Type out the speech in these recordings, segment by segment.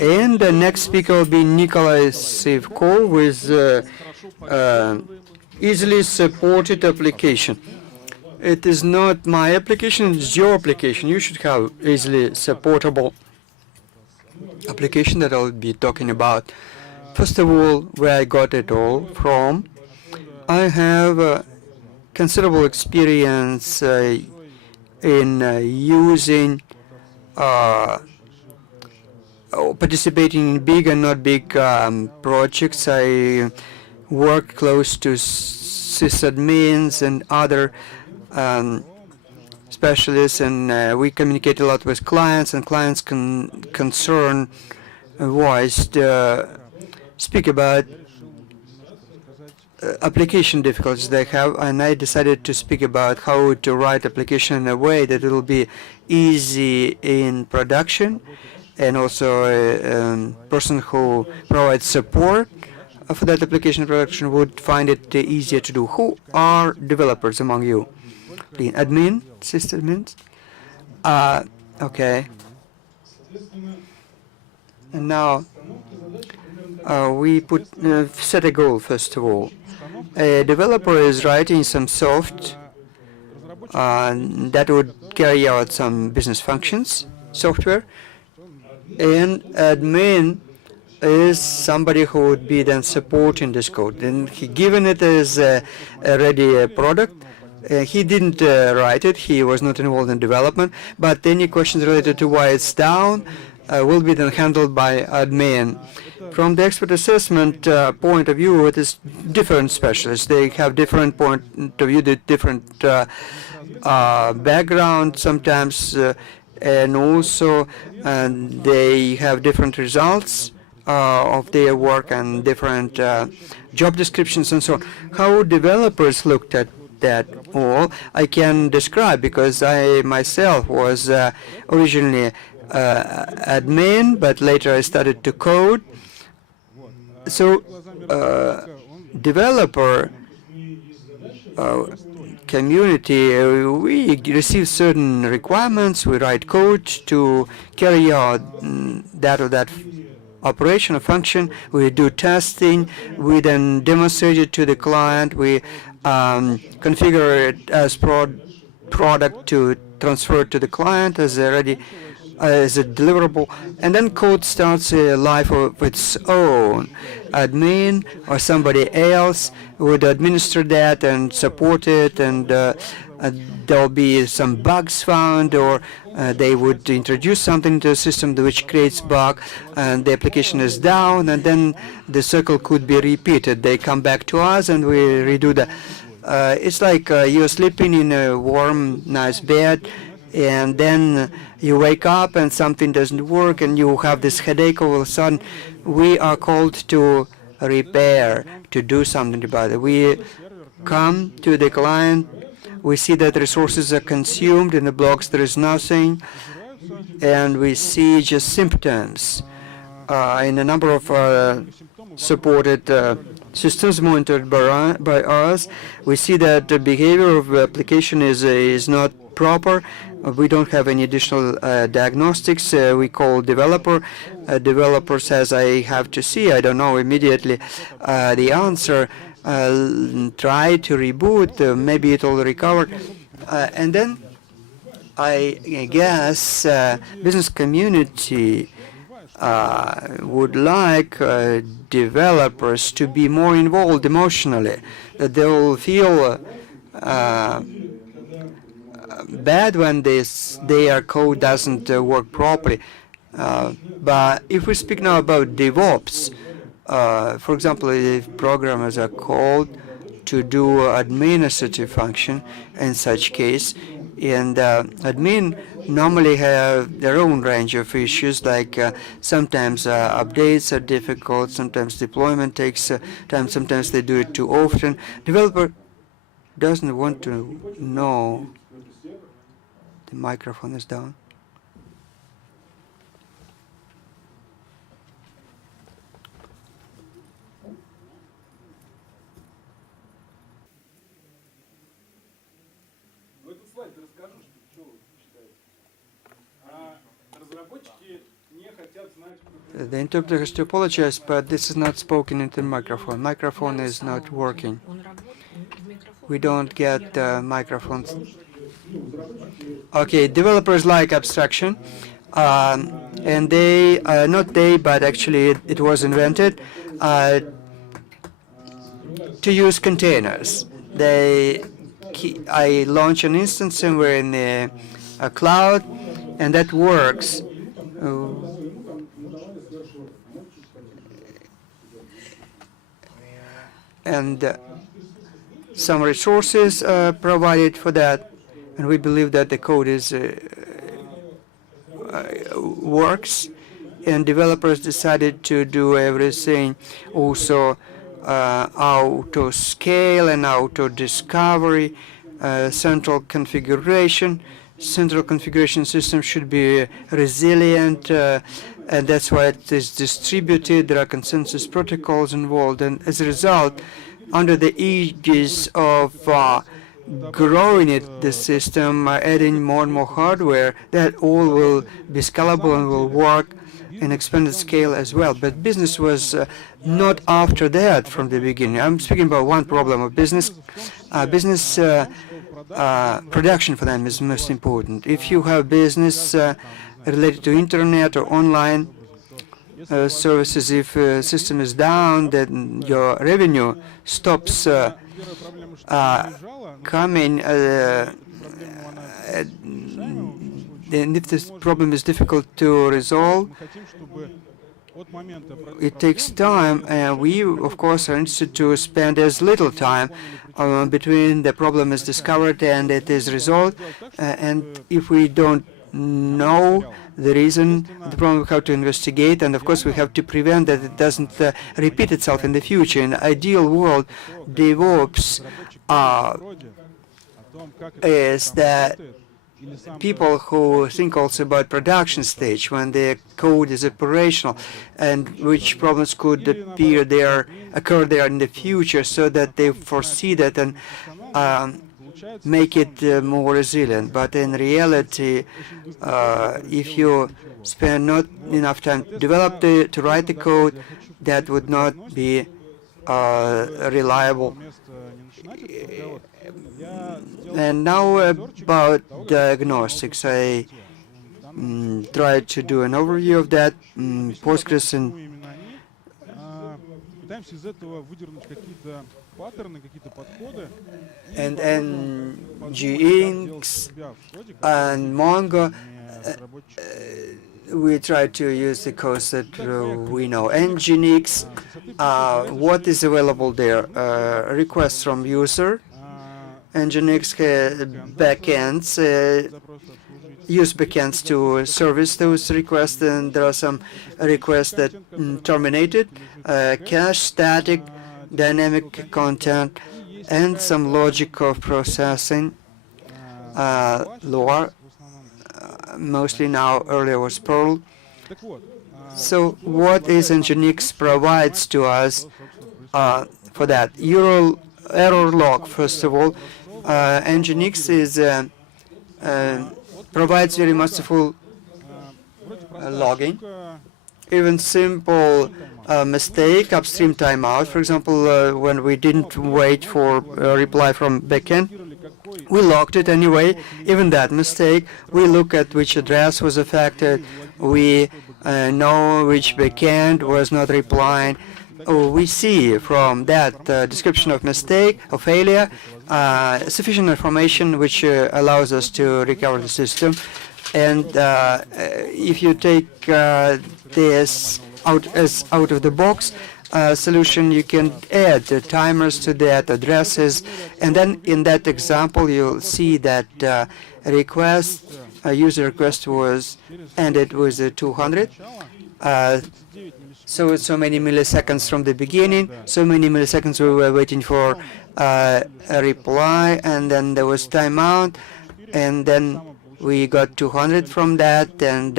And the next speaker will be Nikolay Sivko with easily supported application. It is not my application, it's your application. You should have easily supportable application that I'll be talking about. First of all, where I got it all from, I have considerable experience in using participating in big and not big projects. I work close to sysadmins and other specialists, and we communicate a lot with clients, and clients concern was to speak about application difficulties they have, and I decided to speak about how to write application in a way that it will be easy in production, and also a person who provides support for that application production would find it easier to do. Who are developers among you? Please, admin, sysadmins? Okay. And now we set a goal, first of all. A developer is writing some software that would carry out some business functions, software, and admin is somebody who would be then supporting this code. And given it as a ready product, he didn't write it, he was not involved in development, but any questions related to why it's down will be then handled by admin. From the expert assessment point of view, it is different specialists. They have different point of view, different background sometimes, and also they have different results of their work and different job descriptions and so on. How developers looked at that all, I can describe, because I myself was originally admin, but later I started to code. So developer community, we receive certain requirements, we write code to carry out that operation or function, we do testing, we then demonstrate it to the client, we configure it as product to transfer it to the client as a deliverable, and then code starts a life of its own. Admin or somebody else would administer that and support it, and there'll be some bugs found, or they would introduce something to the system which creates bug, and the application is down, and then the circle could be repeated. They come back to us, and we redo that. It's like you're sleeping in a warm, nice bed, and then you wake up and something doesn't work, and you have this headache all of a sudden. We are called to repair, to do something about it. We come to the client, we see that resources are consumed, in the blocks there is nothing, and we see just symptoms. In a number of supported systems monitored by us, we see that the behavior of the application is not proper. We don't have any additional diagnostics. We call developer. Developer says, I have to see, I don't know immediately the answer. Try to reboot, maybe it will recover. And then I guess business community would like developers to be more involved emotionally, that they will feel bad when their code doesn't work properly. But if we speak now about DevOps, for example, if programmers are called to do administrative function in such case, and admin normally have their own range of issues, like sometimes updates are difficult, sometimes deployment takes time, sometimes they do it too often. Developer doesn't want to know. The microphone is down. The interpreter has to apologize, but this is not spoken into the microphone. Microphone is not working. We don't get microphones. Okay, developers like abstraction, and they, not they, but actually it was invented to use containers. I launch an instance somewhere in the cloud, and that works. And some resources provided for that, and we believe that the code is works. And developers decided to do everything also auto scale and auto discovery, central configuration. Central configuration system should be resilient, and that's why it is distributed. There are consensus protocols involved, and as a result, under the aegis of growing the system, adding more and more hardware, that all will be scalable and will work in expanded scale as well. But business was not after that from the beginning. I'm speaking about one problem of business. Production for them is most important. If you have business related to internet or online services, if a system is down, then your revenue stops coming. And if this problem is difficult to resolve, it takes time, and we, of course, are interested to spend as little time between the problem is discovered and it is resolved. And if we don't know the reason, the problem, we have to investigate, and of course we have to prevent that it doesn't repeat itself in the future. In an ideal world, DevOps is that people who think also about production stage when the code is operational and which problems could occur there in the future, so that they foresee that and make it more resilient. But in reality, if you spend not enough time to write the code, that would not be reliable. And now about diagnostics. I tried to do an overview of that. Postgres and nginx and Mongo. We try to use the codes that we know. nginx, what is available there? Requests from user. nginx backends, use backends to service those requests, and there are some requests that terminated. Cache, static, dynamic content, and some logic of processing. Lore, mostly now, earlier was Perl. So what is nginx provides to us for that? Error log, first of all. nginx provides very masterful logging. Even simple mistake, upstream timeout, for example, when we didn't wait for a reply from backend, we logged it anyway. Even that mistake, we look at which address was affected, we know which backend was not replying. We see from that description of mistake, of failure, sufficient information which allows us to recover the system. And if you take this out of the box solution, you can add timers to that, addresses, and then in that example you'll see that user request was ended with 200. So many milliseconds from the beginning, so many milliseconds we were waiting for a reply, and then there was timeout, and then we got 200 from that and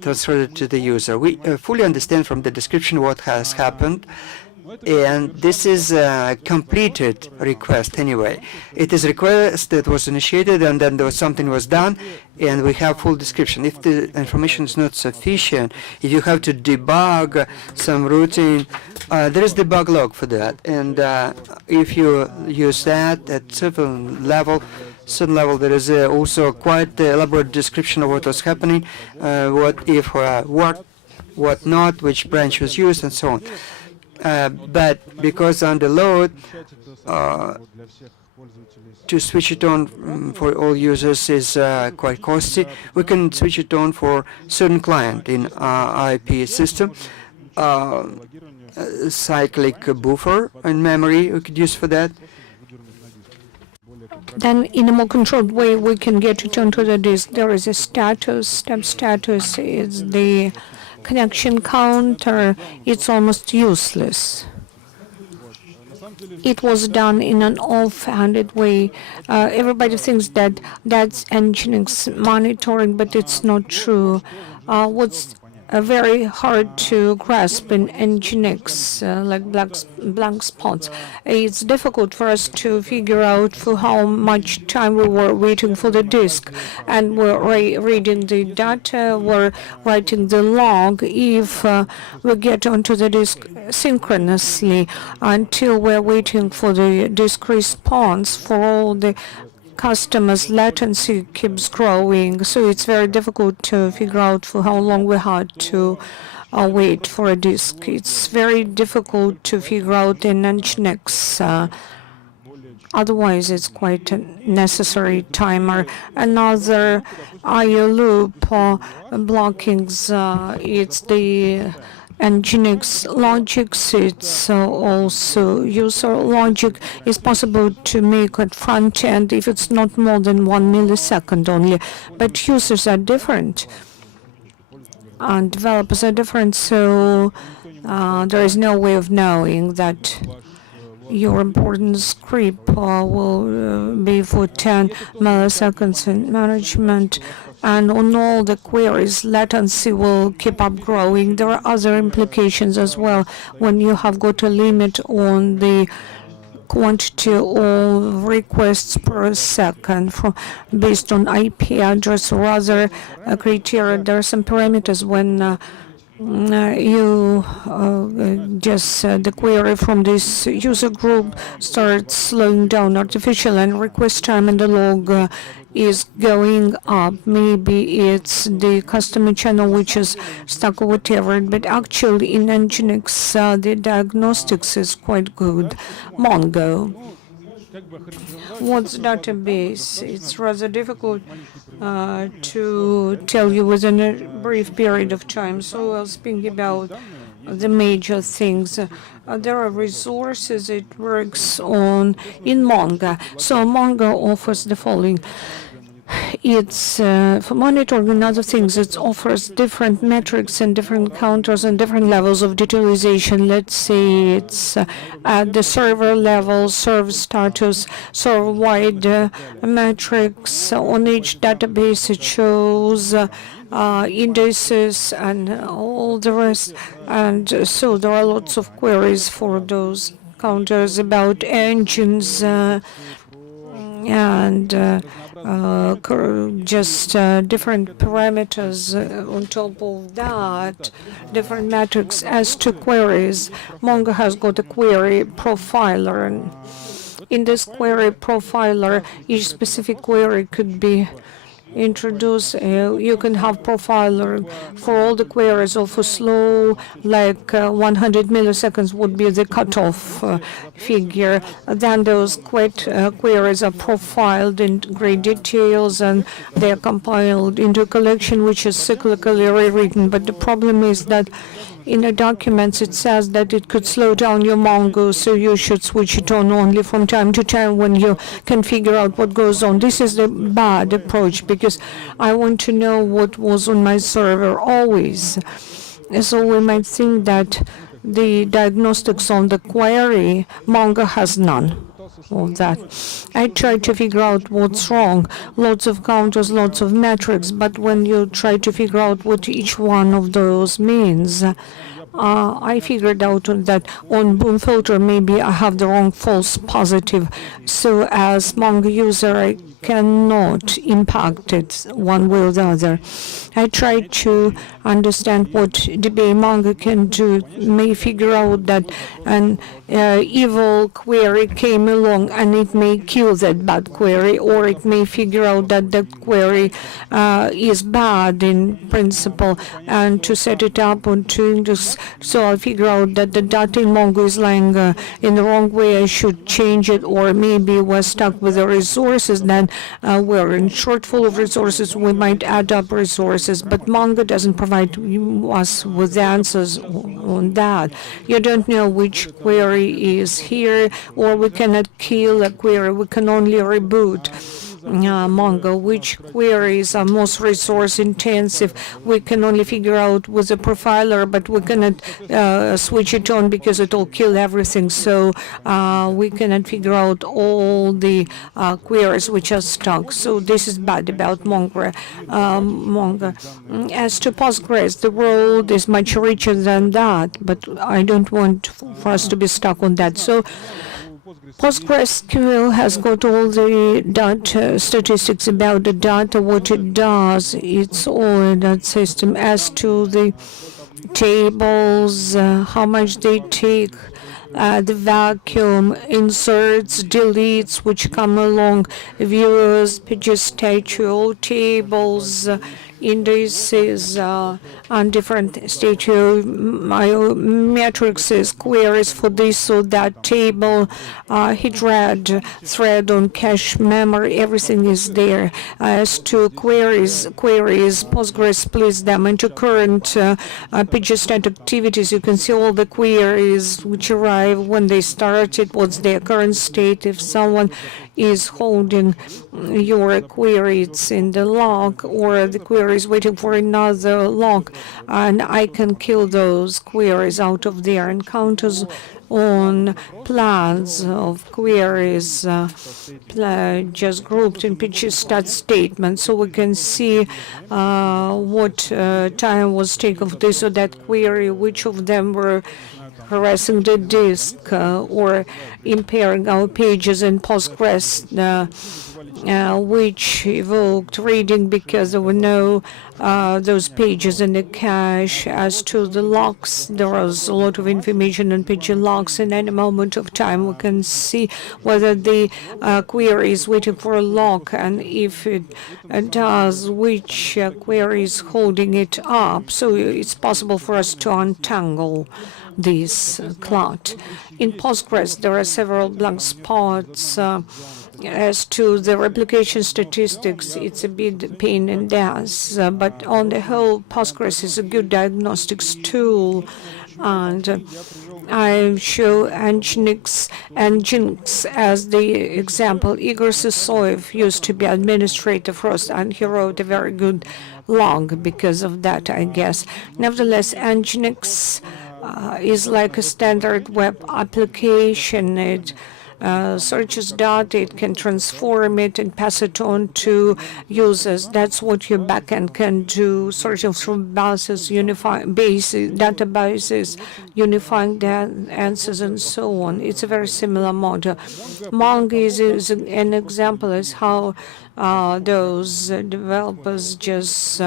transferred it to the user. We fully understand from the description what has happened, And this is a completed request anyway. It is a request that was initiated and then something was done, and we have full description. If the information is not sufficient, if you have to debug some routine, there is debug log for that. And if you use that at certain level, there is also quite elaborate description of what was happening, what if, what not, which branch was used, and so on. But because under load, to switch it on for all users is quite costly. We can switch it on for certain client in our IP system. Cyclic buffer and memory we could use for that. Then in a more controlled way, we can get it onto the disk. There is a status. Step status is the connection counter. It's almost useless. It was done in an offhanded way. Everybody thinks that that's nginx monitoring, but it's not true. What's very hard to grasp in nginx, like blank spots. It's difficult for us to figure out for how much time we were waiting for the disk, and we're reading the data, we're writing the log if we get onto the disk synchronously until we're waiting for the disk response. For all the customers, latency keeps growing, so it's very difficult to figure out for how long we had to wait for a disk. It's very difficult to figure out in nginx. Otherwise, it's quite a necessary timer. Another IO loop blockings, it's the nginx logics. It's also user logic. It's possible to make at front end if it's not more than 1 millisecond only. But users are different and developers are different, so there is no way of knowing that your important script will be for 10 milliseconds in management. And on all the queries, latency will keep up growing. There are other implications as well when you have got a limit on the quantity of requests per second based on IP address or other criteria. There are some parameters when you just the query from this user group starts slowing down artificial, and request time in the log is going up. Maybe it's the customer channel which is stuck or whatever, but actually in nginx the diagnostics is quite good. Mongo. What's database? It's rather difficult to tell you within a brief period of time, so I'll speak about the major things. There are resources it works on in Mongo. So Mongo offers the following. It's for monitoring and other things. It offers different metrics and different counters and different levels of detailization. Let's say it's at the server level, server status, server-wide metrics. On each database, it shows indices and all the rest. And so there are lots of queries for those counters about engines and just different parameters on top of that, different metrics. As to queries, Mongo has got a query profiler, and in this query profiler, each specific query could be introduced. You can have profiler for all the queries, or for slow, like 100 milliseconds would be the cutoff figure. Then those queries are profiled in great details, and they are compiled into a collection which is cyclically rewritten. But the problem is that in the documents it says that it could slow down your Mongo, so you should switch it on only from time to time when you can figure out what goes on. This is the bad approach, because I want to know what was on my server always. So we might think that the diagnostics on the query, Mongo has none of that. I try to figure out what's wrong. Lots of counters, lots of metrics, but when you try to figure out what each one of those means, I figured out that on boom filter maybe I have the wrong false positive. So as Mongo user, I cannot impact it one way or the other. I tried to understand what DBA Mongo can do. May figure out that an evil query came along and it may kill that bad query, or it may figure out that the query is bad in principle, and to set it up on changes. So I figure out that the data in Mongo is lying in the wrong way. I should change it, or maybe we're stuck with the resources. Then we're in shortfall of resources. We might add up resources, but Mongo doesn't provide us with answers on that. You don't know which query is here, or we cannot kill a query. We can only reboot Mongo, which queries are most resource intensive. We can only figure out with a profiler, but we cannot switch it on because it will kill everything. So we cannot figure out all the queries which are stuck. So this is bad about Mongo. As to Postgres, the world is much richer than that, but I don't want for us to be stuck on that. So PostgreSQL has got all the data statistics about the data, what it does. It's all in that system. As to the tables, how much they take, the vacuum, inserts, deletes, which come along, viewers, pages, statue, tables, indices, and different statue matrices, queries for this or that table, head thread on cache memory, everything is there. As to queries, Postgres splits them into current page stat activities. You can see all the queries which arrive, when they started, what's their current state. If someone is holding your query, it's in the log, or the query is waiting for another log, and I can kill those queries out of there. Encounters on plans of queries just grouped in pg-stat statements, so we can see what time was taken for this or that query, which of them were harassing the disk or impairing our pages in Postgres, which evoked reading because there were no those pages in the cache. As to the locks, there was a lot of information on page locks, and at a moment of time we can see whether the query is waiting for a lock, and if it does, which query is holding it up. So it's possible for us to untangle this clot. In Postgres, there are several blank spots. As to the replication statistics, it's a bit pain in the ass, but on the whole, Postgres is a good diagnostics tool, and I show nginx as the example. Igor Sisoyev used to be administrator for us, and he wrote a very good log because of that, I guess. Nevertheless, nginx is like a standard web application. It searches data, it can transform it and pass it on to users. That's what your backend can do, searching through bases, unifying databases, unifying the answers, and so on. It's a very similar model. Mongo is an example as how those developers just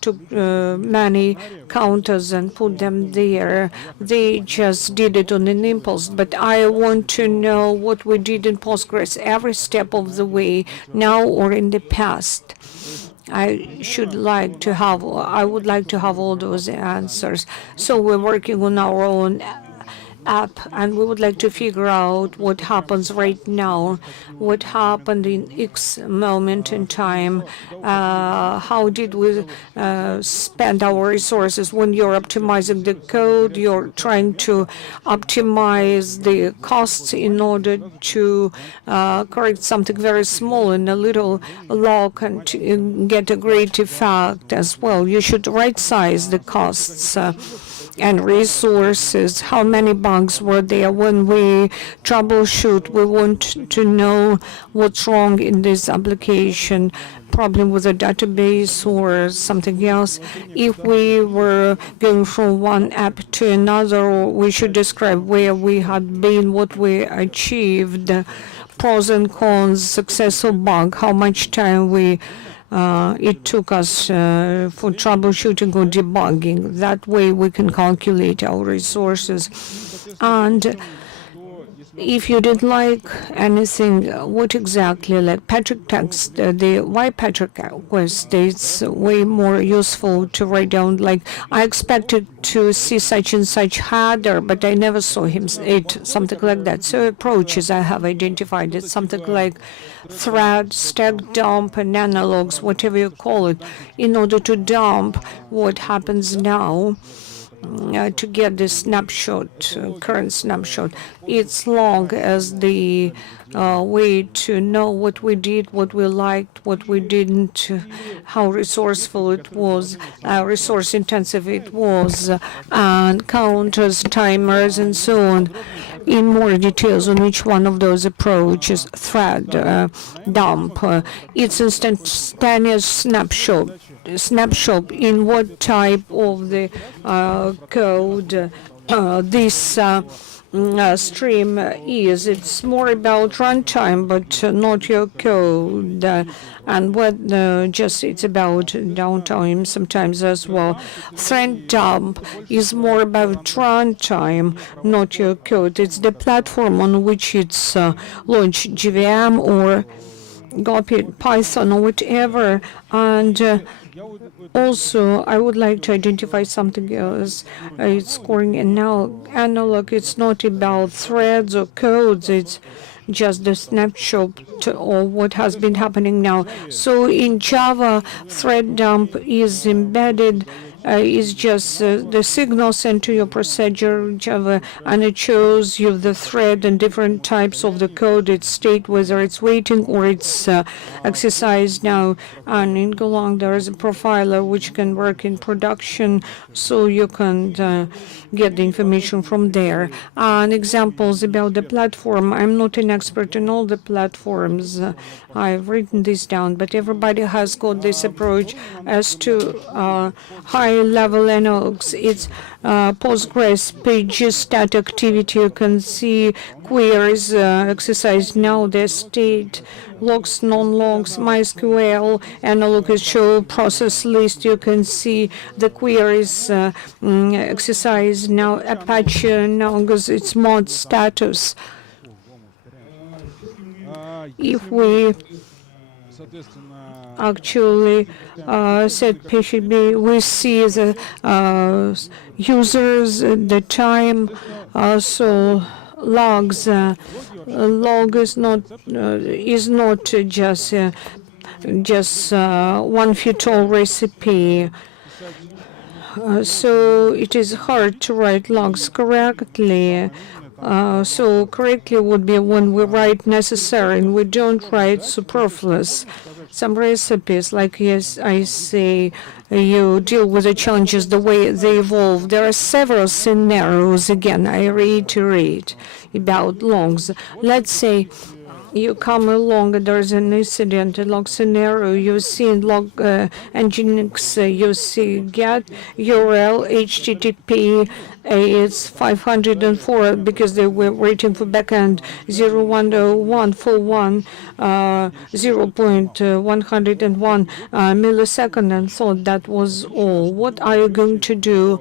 took many counters and put them there. They just did it on an impulse. But I want to know what we did in Postgres every step of the way, now or in the past. I would like to have all those answers. So we're working on our own app, and we would like to figure out what happens right now, what happened in X moment in time, how did we spend our resources. When you're optimizing the code, you're trying to optimize the costs in order to correct something very small in a little log and to get a great effect as well. You should right size the costs. and resources. How many bugs were there? When we troubleshoot, we want to know what's wrong in this application, problem with a database or something else. If we were going from one app to another, we should describe where we had been, what we achieved, pros and cons, success or bug, how much time it took us for troubleshooting or debugging. That way we can calculate our resources. And if you didn't like anything, what exactly, like Patrick text, why Patrick request, it's way more useful to write down, like, I expected to see such and such header, but I never saw something like that. So approaches I have identified, it's something like thread, stack dump, and analogs, whatever you call it, in order to dump what happens now. To get the snapshot, current snapshot. It's long as the way to know what we did, what we liked, what we didn't, how resourceful it was, resource intensive it was, and counters, timers, and so on. In more details on each one of those approaches, thread, dump, it's instantaneous snapshot in what type of the code this stream is. It's more about runtime, but not your code. And what it's about downtime sometimes as well. Thread dump is more about runtime, not your code. It's the platform on which it's launched, JVM or Python or whatever. And also, I would like to identify something else. It's scoring analog. It's not about threads or codes. It's just the snapshot of what has been happening now. So in Java, thread dump is embedded. Is just the signal sent to your procedure Java, and it shows you the thread and different types of the code, its state, whether it's waiting or it's exercised now. And in Golang, there is a profiler which can work in production, so you can get the information from there. And examples about the platform. I'm not an expert in all the platforms. I've written this down, but everybody has got this approach as to high-level analogs. It's Postgres, pages, stat activity. You can see queries exercised now, their state, logs, non-logs, MySQL, analog is show process list. You can see the queries exercised now, Apache, now because it's mod status. If we actually set PHP, we see the users, the time, so logs. Log is not just one-fit-all recipe. So it is hard to write logs correctly. So correctly would be when we write necessary and we don't write superfluous. Some recipes, like yes, I say, you deal with the challenges the way they evolve. There are several scenarios, again, I reiterate, about logs. Let's say you come along and there's an incident, a log scenario, you see in log nginx, you see get URL HTTP, it's 504 because they were waiting for backend 010141 0.101 millisecond and thought that was all. What are you going to do?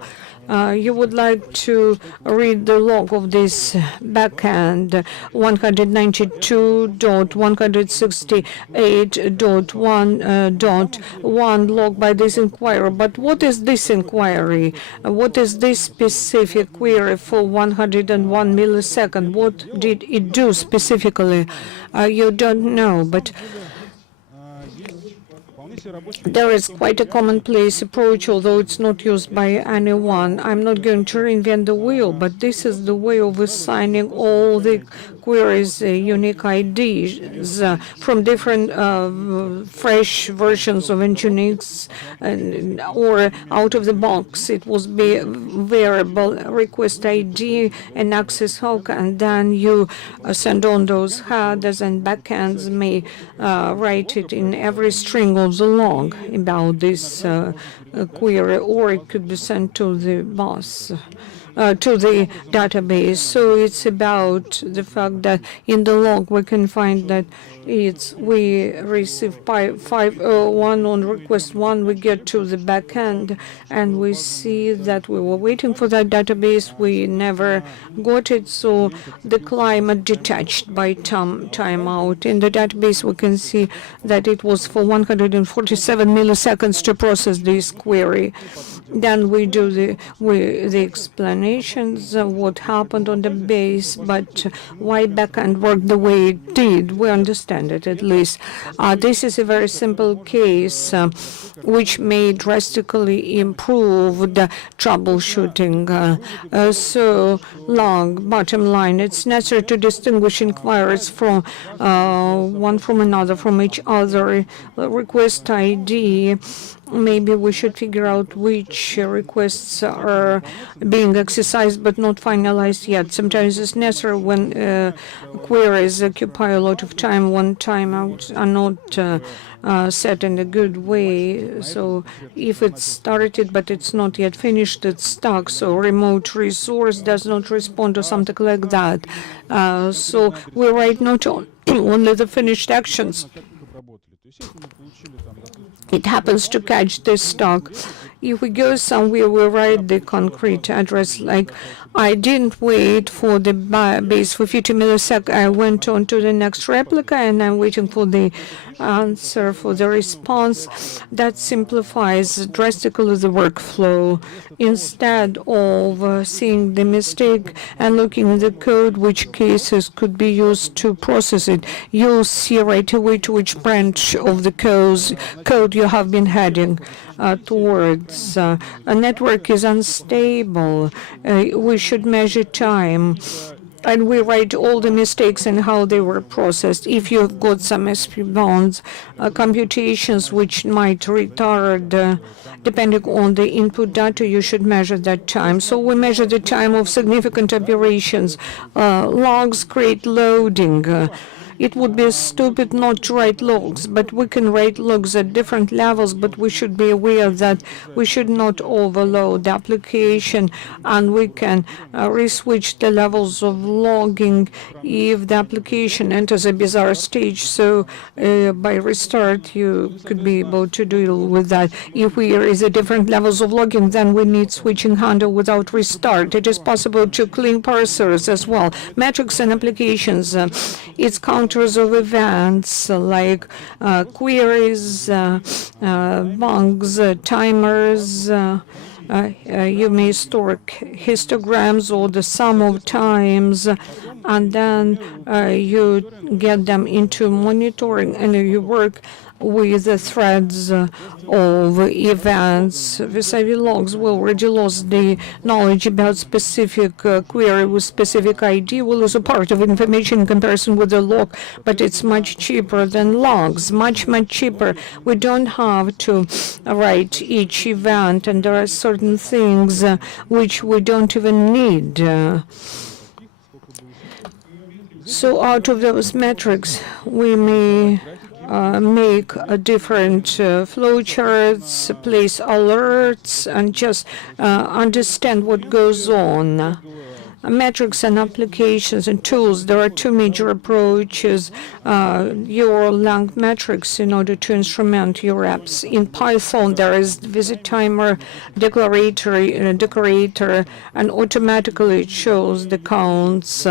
You would like to read the log of this backend 192.168.1.1 log by this inquiry. But what is this inquiry? What is this specific query for 101 millisecond? What did it do specifically? You don't know, but there is quite a commonplace approach, although it's not used by anyone. I'm not going to reinvent the wheel, but this is the way of assigning all the queries unique IDs from different fresh versions of nginx, or out of the box. It was be variable request ID and access hook, and then you send on those headers, and backends may write it in every string of the log about this query, or it could be sent to the boss. To the database. So it's about the fact that in the log we can find that we receive 501 on request 1, we get to the backend, and we see that we were waiting for that database, we never got it, so the client detached by timeout. In the database we can see that it was for 147 milliseconds to process this query. Then we do the explanations of what happened on the base, but why backend worked the way it did, we understand it at least. This is a very simple case which may drastically improve the troubleshooting. So bottom line, it's necessary to distinguish inquiries from one from another, from each other. Request ID, maybe we should figure out which requests are being exercised but not finalized yet. Sometimes it's necessary when queries occupy a lot of time, when timeouts are not set in a good way. So if it's started but it's not yet finished, it's stuck. So remote resource does not respond to something like that. So we write not only the finished actions. It happens to catch this stock. If we go somewhere, we write the concrete address, like I didn't wait for the base for 50 milliseconds. I went on to the next replica, and I'm waiting for the answer, for the response. That simplifies drastically the workflow. Instead of seeing the mistake and looking at the code, which cases could be used to process it, you'll see right away to which branch of the code you have been heading towards. A network is unstable. We should measure time, and we write all the mistakes and how they were processed. If you've got some SP bounds, computations which might retard, depending on the input data, you should measure that time. So we measure the time of significant operations. Logs create loading. It would be stupid not to write logs, but we can write logs at different levels, but we should be aware that we should not overload the application, and we can reswitch the levels of logging if the application enters a bizarre stage. So by restart, you could be able to deal with that. If there is a different levels of logging, then we need switching handle without restart. It is possible to clean parsers as well. Metrics and applications, it's counters of events like queries, bugs, timers. You may store histograms or the sum of times, and then you get them into monitoring, and you work with the threads of events. Vis-a-vis logs, we already lost the knowledge about specific query with specific ID. We lose a part of information in comparison with the log, but it's much cheaper than logs, much cheaper. We don't have to write each event, and there are certain things which we don't even need. So out of those metrics, we may make different flowcharts, place alerts, and just understand what goes on. Metrics and applications and tools, there are two major approaches. Your lang metrics in order to instrument your apps. In Python, there is visit timer, decorator, and automatically it shows the counts.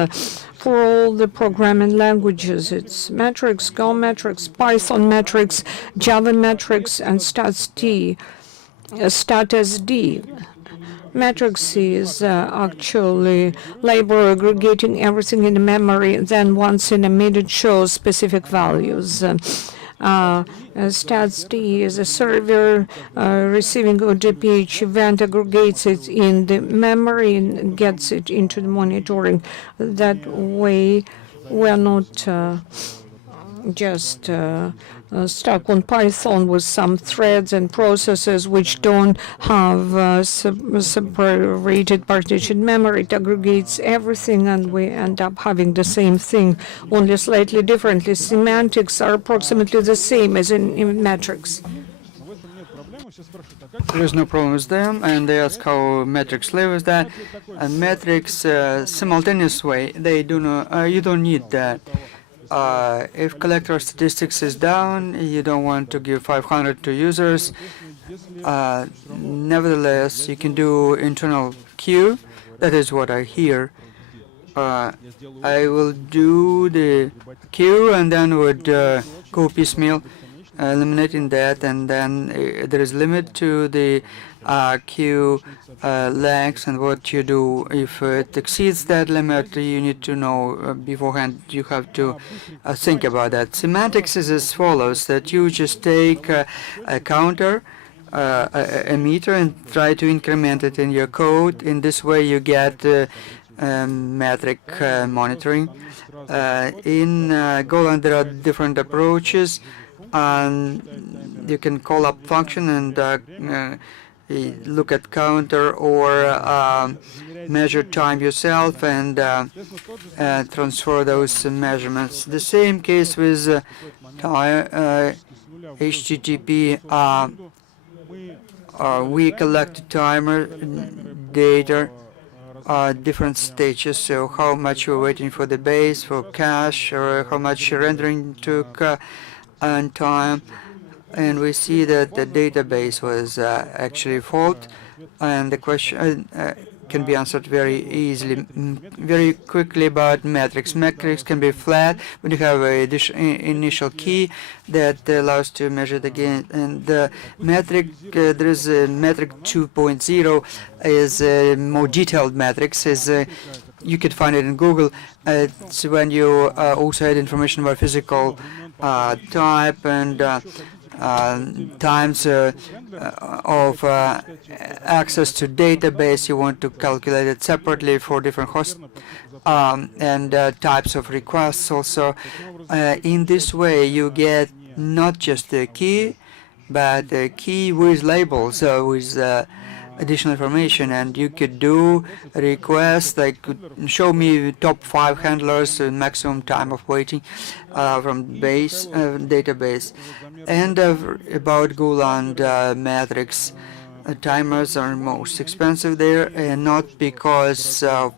For all the programming languages, it's metrics, Go metrics, Python metrics, Java metrics, and statsd. Metrics is actually label aggregating everything in the memory, then once in a minute shows specific values. statsd is a server receiving ODPH event, aggregates it in the memory and gets it into the monitoring. That way we're not just stuck on Python with some threads and processes which don't have separated partition memory. It aggregates everything, and we end up having the same thing, only slightly differently. Semantics are approximately the same as in metrics. There is no problem with them, and they ask how metrics live with that. And metrics simultaneous way, they do not. You don't need that. If collector statistics is down, you don't want to give 500 to users. Nevertheless, you can do internal queue. That is what I hear. I will do the queue and then would go piecemeal, eliminating that, and then there is limit to the queue length and what you do. If it exceeds that limit, you need to know beforehand. You have to think about that. Semantics is as follows: that you just take a counter, a meter, and try to increment it in your code. In this way, you get metric monitoring. In Golang, there are different approaches, and you can call up function and look at counter or measure time yourself and transfer those measurements. The same case with HTTP. We collect timer data, different stages, so how much we're waiting for the base, for cache, or how much rendering took on time. And we see that the database was actually fault, and the question can be answered very easily, very quickly about metrics. Metrics can be flat when you have an initial key that allows to measure it again. And the metric, there is a metric 2.0 is more detailed metrics. You can find it in Google. It's when you also add information about physical type and times of access to database. You want to calculate it separately for different hosts and types of requests also. In this way, you get not just the key, but the key with labels, with additional information, and you could do requests like show me top 5 handlers, maximum time of waiting from base database. And about Golang metrics, timers are most expensive there, and not because of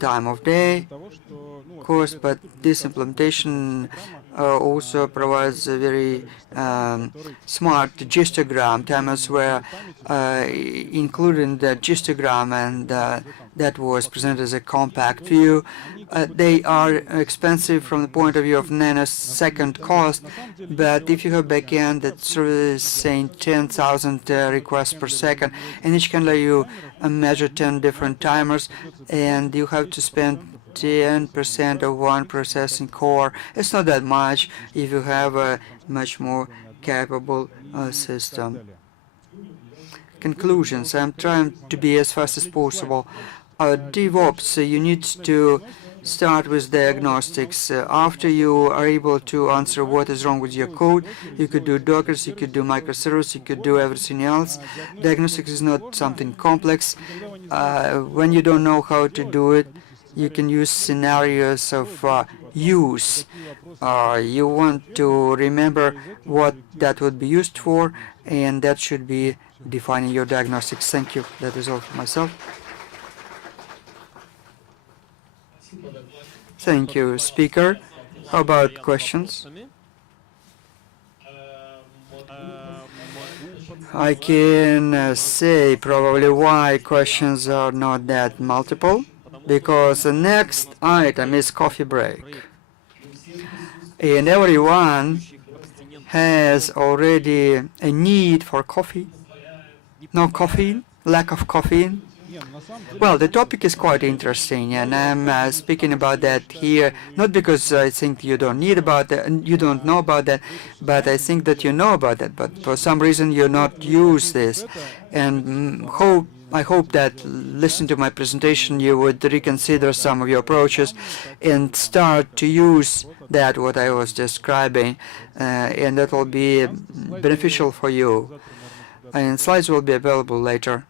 time of day, of course, but this implementation also provides a very smart histogram. Timers were included in the histogram, and that was presented as a compact view. They are expensive from the point of view of nanosecond cost, but if you have backend that's saying 10,000 requests per second, and each can let you measure 10 different timers, and you have to spend 10% of one processing core. It's not that much if you have a much more capable system. Conclusions. I'm trying to be as fast as possible. DevOps, you need to start with diagnostics. After you are able to answer what is wrong with your code, you could do Dockers, you could do microservices, you could do everything else. Diagnostics is not something complex. When you don't know how to do it, you can use scenarios of use. You want to remember what that would be used for, and that should be defining your diagnostics. Thank you. That is all for myself. Thank you, speaker. How about questions? I can say probably why questions are not that multiple, because the next item is coffee break. And everyone has already a need for coffee. No caffeine, lack of caffeine. Well, the topic is quite interesting, and I'm speaking about that here, not because I think you don't need about that, you don't know about that, but I think that you know about that, but for some reason you not use this. And how I hope that listening to my presentation, you would reconsider some of your approaches and start to use that what I was describing, and that will be beneficial for you. And slides will be available later.